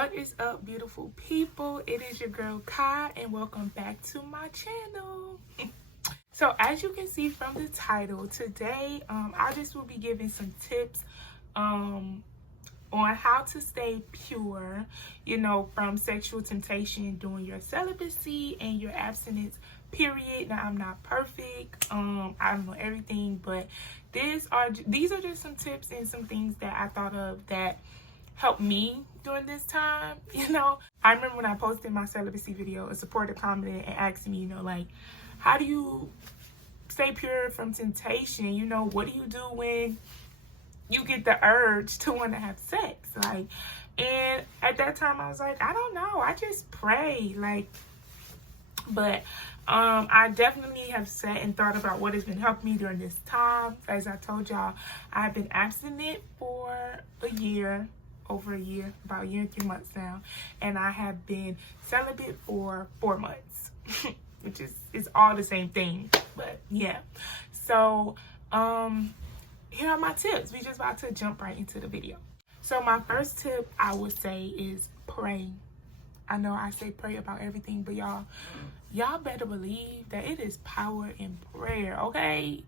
What is up, beautiful people? It is your girl Kai, and welcome back to my channel. So as you can see from the title, today I just will be giving some tips on how to stay pure, from sexual temptation during your celibacy and your abstinence period. Now, I'm not perfect. I don't know everything, but these are just some tips and some things that I thought of that helped me during this time. I remember when I posted my celibacy video, a supporter commented and asked me, like, how do you stay pure from temptation? What do you do when you get the urge to want to have sex? And at that time I was like, I don't know, I just pray. But I definitely have sat and thought about what has been helping me during this time. As I told y'all, I've been abstinent for over a year, about a year and 3 months now, and I have been celibate for 4 months, which is all the same thing, but yeah. So here are my tips. We just about to jump right into the video. So my first tip I would say is pray. I know I say pray about everything, but y'all better believe that it is power in prayer, okay?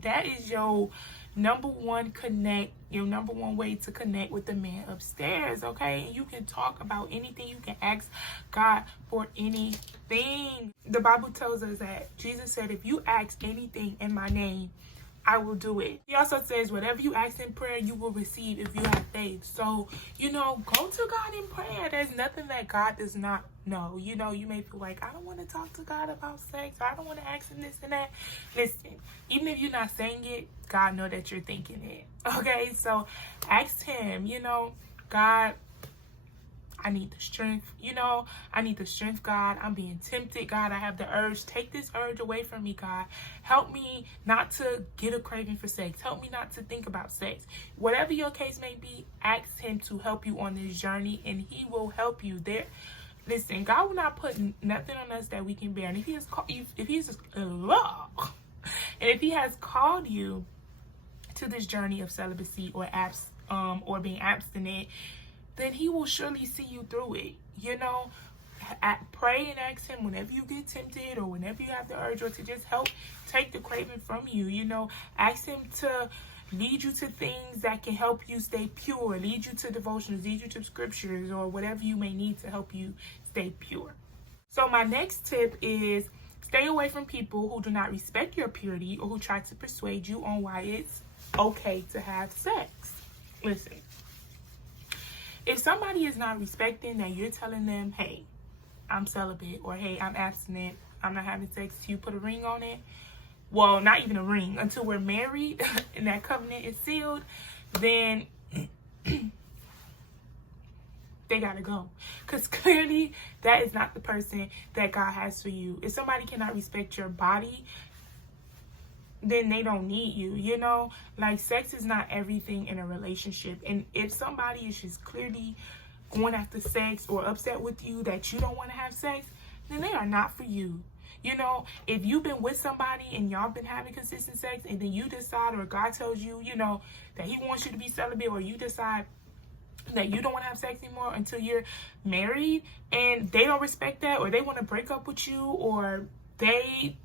That is your number one way to connect with the man upstairs, okay? And you can talk about anything. You can ask God for anything. The Bible tells us that Jesus said, if you ask anything in my name, I will do it. He also says, whatever you ask in prayer, you will receive if you have faith. So, go to God in prayer. There's nothing that God does not know. You may feel like, I don't want to talk to God about sex, or I don't want to ask him this and that. Listen, even if you're not saying it, God know that you're thinking it. Okay, so ask him, God, I need the strength, I need the strength, God. I'm being tempted, God. I have the urge. Take this urge away from me, God. Help me not to get a craving for sex. Help me not to think about sex. Whatever your case may be, ask him to help you on this journey, and he will help you there. Listen, God will not put nothing on us that we can bear. And if he has called you to this journey of celibacy or being abstinent, then he will surely see you through it. Pray and ask him whenever you get tempted, or whenever you have the urge, or to just help take the craving from you. Ask him to lead you to things that can help you stay pure, lead you to devotions, lead you to scriptures, or whatever you may need to help you stay pure. So my next tip is stay away from people who do not respect your purity, or who try to persuade you on why it's okay to have sex. Listen, if somebody is not respecting that you're telling them, hey, I'm celibate, or hey, I'm abstinent, I'm not having sex, you put a ring on it, well, not even a ring, until we're married and that covenant is sealed, then they gotta go. Because clearly that is not the person that God has for you. If somebody cannot respect your body, then they don't need you. Sex is not everything in a relationship. And if somebody is just clearly going after sex, or upset with you that you don't want to have sex, then they are not for you. If you've been with somebody and y'all been having consistent sex, and then you decide, or God tells you, that he wants you to be celibate, or you decide that you don't want to have sex anymore until you're married, and they don't respect that, or they want to break up with you, or they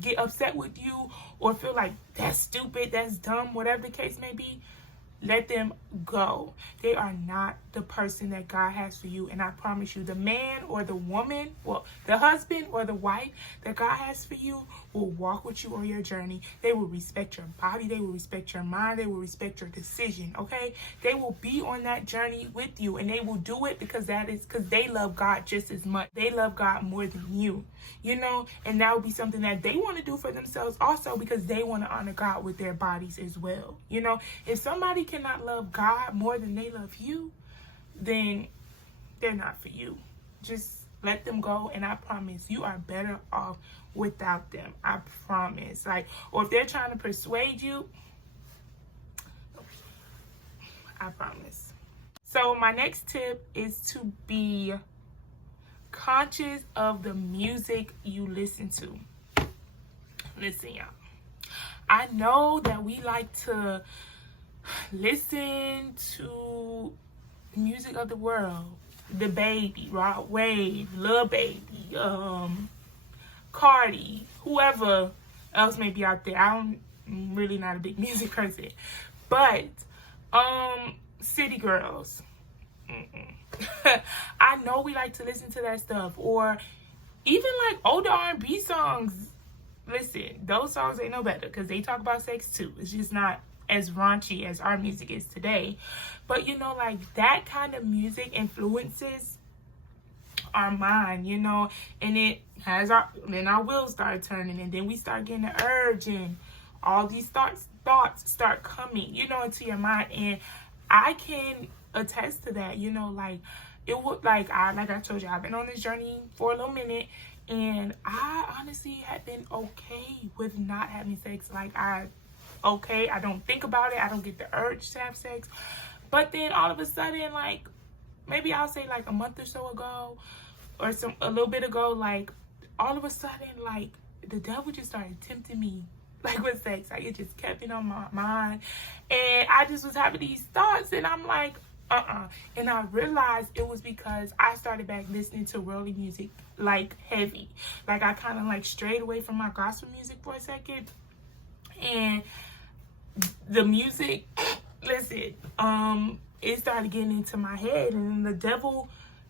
get upset with you, or feel like that's stupid, that's dumb, whatever the case may be, let them go. They are not the person that God has for you. And I promise you, the man or the woman, the husband or the wife that God has for you will walk with you on your journey. They will respect your body. They will respect your mind. They will respect your decision, okay? They will be on that journey with you, and they will do it because they love God just as much. They love God more than you, and that will be something that they want to do for themselves also, because they want to honor God with their bodies as well. If somebody cannot love God more than they love you, then they're not for you. Just let them go, and I promise you are better off without them. I promise. Or if they're trying to persuade you, I promise. So my next tip is to be conscious of the music you listen to. Listen, y'all, I know that we like to listen to music of the world, The Baby, Rod Wave, Lil Baby, Cardi, whoever else may be out there. I'm really not a big music person, but City Girls. I know we like to listen to that stuff, or even like older R&B songs. Listen, those songs ain't no better because they talk about sex too. It's just not as raunchy as our music is today. But you know, like that kind of music influences our mind, you know, and it has then our wheels start turning, and then we start getting the urge, and all these thoughts start coming, you know, into your mind. And I can attest to that, you know, like it would, like I told you, I've been on this journey for a little minute, and I honestly have been okay with not having sex. Like I don't think about it, I don't get the urge to have sex. But then all of a sudden, like maybe I'll say like a month or so ago, or a little bit ago, like all of a sudden, like the devil just started tempting me, like with sex. Like it just kept it on my mind, and I just was having these thoughts, and I'm like, and I realized it was because I started back listening to worldly music, like heavy. Like I kind of like strayed away from my gospel music for a second, and the music, listen, it started getting into my head, and the devil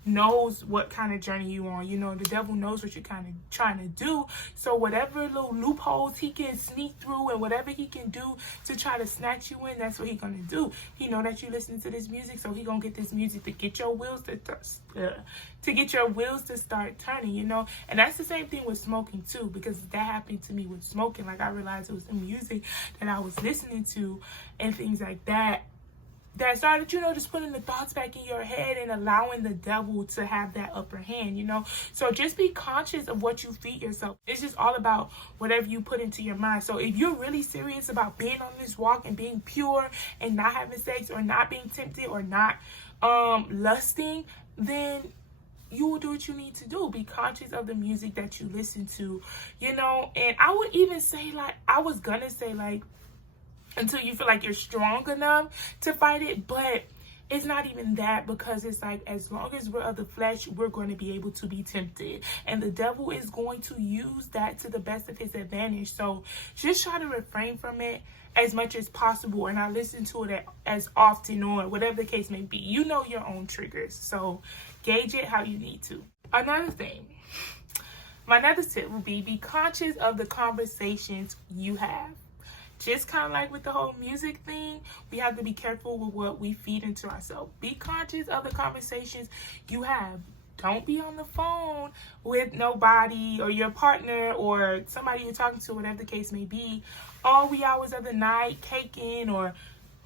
knows what kind of journey you on. You know, the devil knows what you're kind of trying to do. So whatever little loopholes he can sneak through, and whatever he can do to try to snatch you in, that's what he's gonna do. He know that you listen to this music, so he gonna get this music to get your wheels to start turning, you know. And that's the same thing with smoking too, because that happened to me with smoking. Like I realized it was the music that I was listening to and things like that started, you know, just putting the thoughts back in your head and allowing the devil to have that upper hand, you know. So just be conscious of what you feed yourself. It's just all about whatever you put into your mind. So if you're really serious about being on this walk and being pure and not having sex, or not being tempted, or not lusting, then you will do what you need to do. Be conscious of the music that you listen to, you know. And I would even say, like, I was gonna say, like, until you feel like you're strong enough to fight it, but it's not even that, because it's like, as long as we're of the flesh, we're going to be able to be tempted, and the devil is going to use that to the best of his advantage. So just try to refrain from it as much as possible, and I listen to it as often, or whatever the case may be. You know your own triggers, so gauge it how you need to. Another thing, my another tip would be conscious of the conversations you have. Just kind of like with the whole music thing, we have to be careful with what we feed into ourselves. Be conscious of the conversations you have. Don't be on the phone with nobody, or your partner, or somebody you're talking to, whatever the case may be, all wee hours of the night, caking, or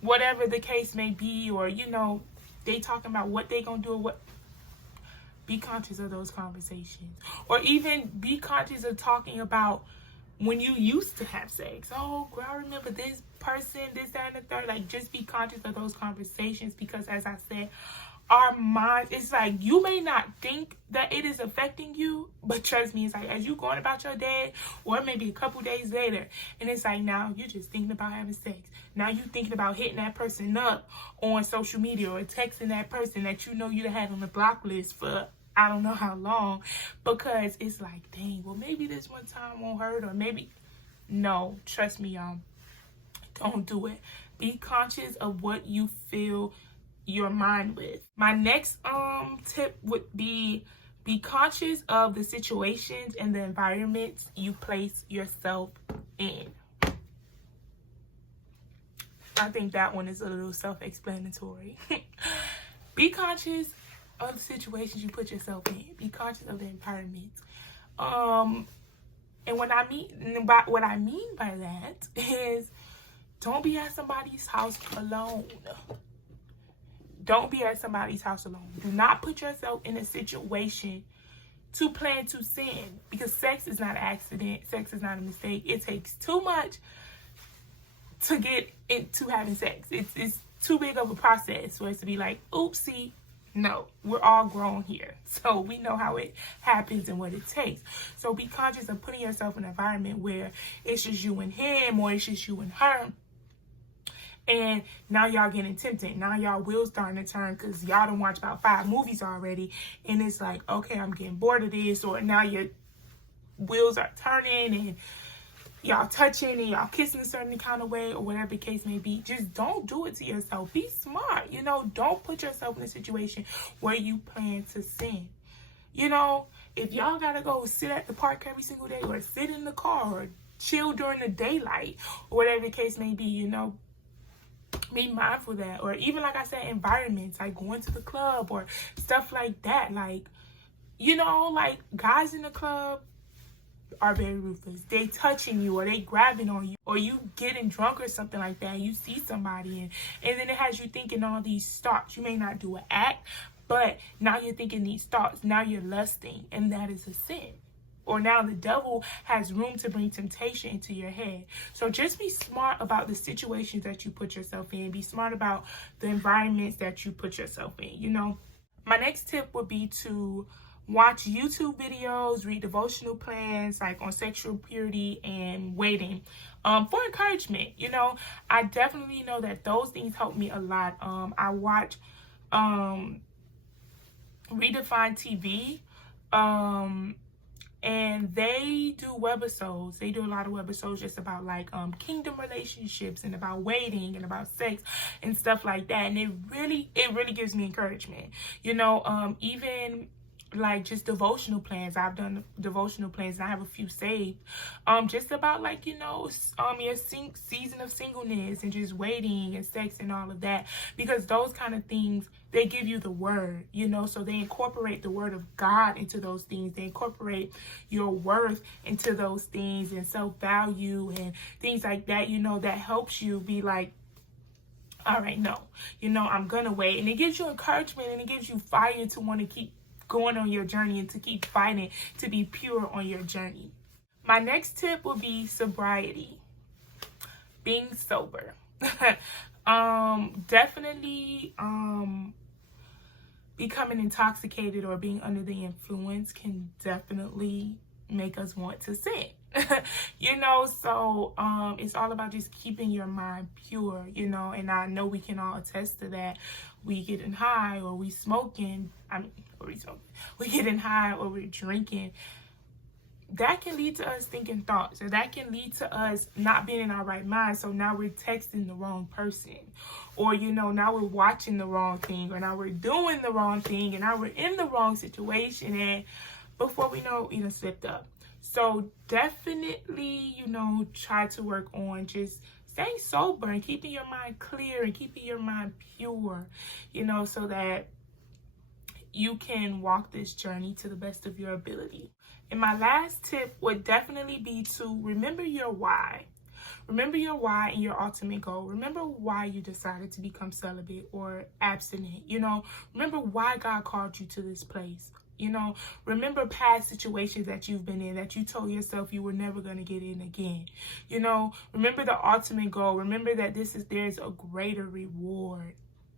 whatever the case may be, or, you know, they talking about what they gonna do, or what. Be conscious of those conversations. Or even be conscious of talking about when you used to have sex. Oh, girl, I remember this person, this, that, and the third. Like, just be conscious of those conversations, because as I said, our minds, it's like, you may not think that it is affecting you, but trust me, it's like, as you going about your day, or maybe a couple days later, and it's like, now you're just thinking about having sex. Now you're thinking about hitting that person up on social media, or texting that person that you know you had on the block list for I don't know how long, because it's like, dang, well, maybe this one time won't hurt, or maybe. No, trust me, y'all, don't do it. Be conscious of what you fill your mind with. My next tip would be conscious of the situations and the environments you place yourself in. I think that one is a little self-explanatory. Be conscious of the situations you put yourself in. Be conscious of the environment. And what I mean by that is, don't be at somebody's house alone. Don't be at somebody's house alone. Do not put yourself in a situation to plan to sin, because sex is not an accident. Sex is not a mistake. It takes too much to get into having sex. It's too big of a process for us to be like, oopsie. No, we're all grown here, so we know how it happens and what it takes. So be conscious of putting yourself in an environment where it's just you and him, or it's just you and her, And now y'all getting tempted. Now y'all wheels starting to turn because y'all done watched about 5 movies already. And it's like, okay, I'm getting bored of this. Or now your wheels are turning and y'all touching and y'all kissing a certain kind of way or whatever the case may be. Just don't do it to yourself. Be smart. You know, don't put yourself in a situation where you plan to sin. You know, if y'all gotta go sit at the park every single day or sit in the car or chill during the daylight or whatever the case may be, you know, be mindful of that. Or even, like I said, environments like going to the club or stuff like that. Like, you know, like guys in the club are very ruthless. They touching you or they grabbing on you or you getting drunk or something like that. And you see somebody and then it has you thinking all these thoughts. You may not do an act, but now you're thinking these thoughts. Now you're lusting, and that is a sin. Or now the devil has room to bring temptation into your head. So just be smart about the situations that you put yourself in. Be smart about the environments that you put yourself in, you know. My next tip would be to watch YouTube videos, read devotional plans like on sexual purity and waiting for encouragement. You know, I definitely know that those things help me a lot. I watch Redefine TV, and they do webisodes. They do a lot of webisodes just about like kingdom relationships and about waiting and about sex and stuff like that. And it really gives me encouragement. You know, even like just devotional plans. I've done devotional plans and I have a few saved. Just about like, you know, your season of singleness and just waiting and sex and all of that. Because those kind of things, they give you the word, you know, so they incorporate the word of God into those things. They incorporate your worth into those things and self-value and things like that, you know, that helps you be like, all right, no, you know, I'm gonna wait. And it gives you encouragement and it gives you fire to want to keep going on your journey and to keep fighting to be pure on your journey. My next tip will be sobriety, being sober. Definitely becoming intoxicated or being under the influence can definitely make us want to sin. You know, so it's all about just keeping your mind pure, you know, and I know we can all attest to that. We getting high or we smoking, we getting high or we're drinking. That can lead to us thinking thoughts, or that can lead to us not being in our right mind. So now we're texting the wrong person, or, you know, now we're watching the wrong thing, or now we're doing the wrong thing, and now we're in the wrong situation. And before we know, we done slipped up. So definitely, you know, try to work on just staying sober and keeping your mind clear and keeping your mind pure, you know, so that you can walk this journey to the best of your ability. And my last tip would definitely be to remember your why. Remember your why and your ultimate goal. Remember why you decided to become celibate or abstinent. You know, remember why God called you to this place. You know, remember past situations that you've been in that you told yourself you were never going to get in again. You know, remember the ultimate goal. Remember that there's a greater reward.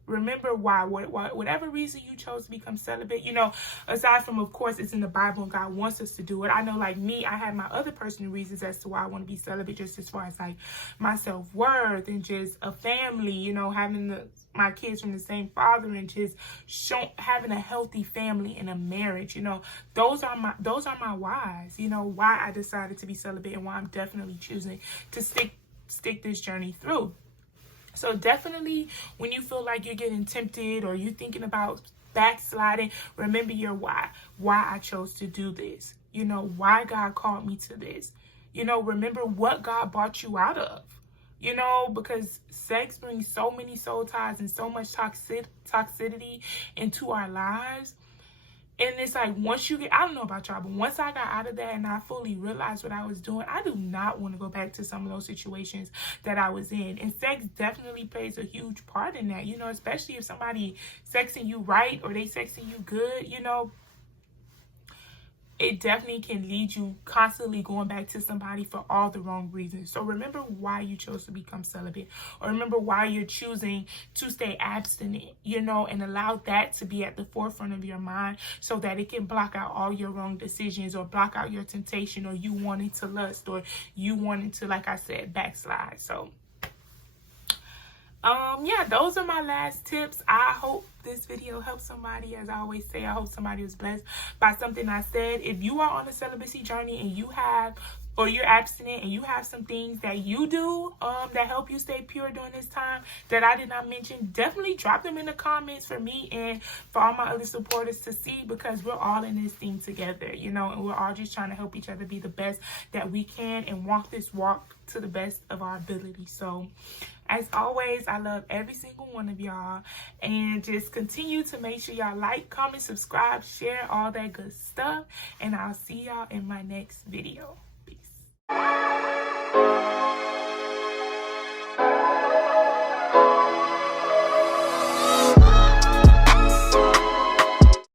Remember why, whatever reason you chose to become celibate, you know, aside from, of course, it's in the Bible and God wants us to do it. I know, like me, I have my other personal reasons as to why I want to be celibate, just as far as like my self-worth and just a family, you know, having my kids from the same father and just having a healthy family and a marriage, you know, those are my whys, you know, why I decided to be celibate and why I'm definitely choosing to stick this journey through. So definitely when you feel like you're getting tempted or you're thinking about backsliding, remember your why I chose to do this. You know, why God called me to this. You know, remember what God brought you out of. You know, because sex brings so many soul ties and so much toxicity into our lives. And it's like, once you get, I don't know about y'all, but once I got out of that and I fully realized what I was doing, I do not want to go back to some of those situations that I was in. And sex definitely plays a huge part in that, you know, especially if somebody sexing you right or they sexing you good, you know. It definitely can lead you constantly going back to somebody for all the wrong reasons. So remember why you chose to become celibate, or remember why you're choosing to stay abstinent, you know, and allow that to be at the forefront of your mind so that it can block out all your wrong decisions or block out your temptation or you wanting to lust or you wanting to, like I said, backslide. So Yeah, those are my last tips. I hope this video helps somebody. As I always say, I hope somebody was blessed by something I said. If you are on a celibacy journey and you have, or you're abstinent and you have some things that you do that help you stay pure during this time that I did not mention, definitely drop them in the comments for me and for all my other supporters to see, because we're all in this thing together, you know, and we're all just trying to help each other be the best that we can and walk this walk to the best of our ability. So as always, I love every single one of y'all, and just continue to make sure y'all like, comment, subscribe, share, all that good stuff, and I'll see y'all in my next video. Peace.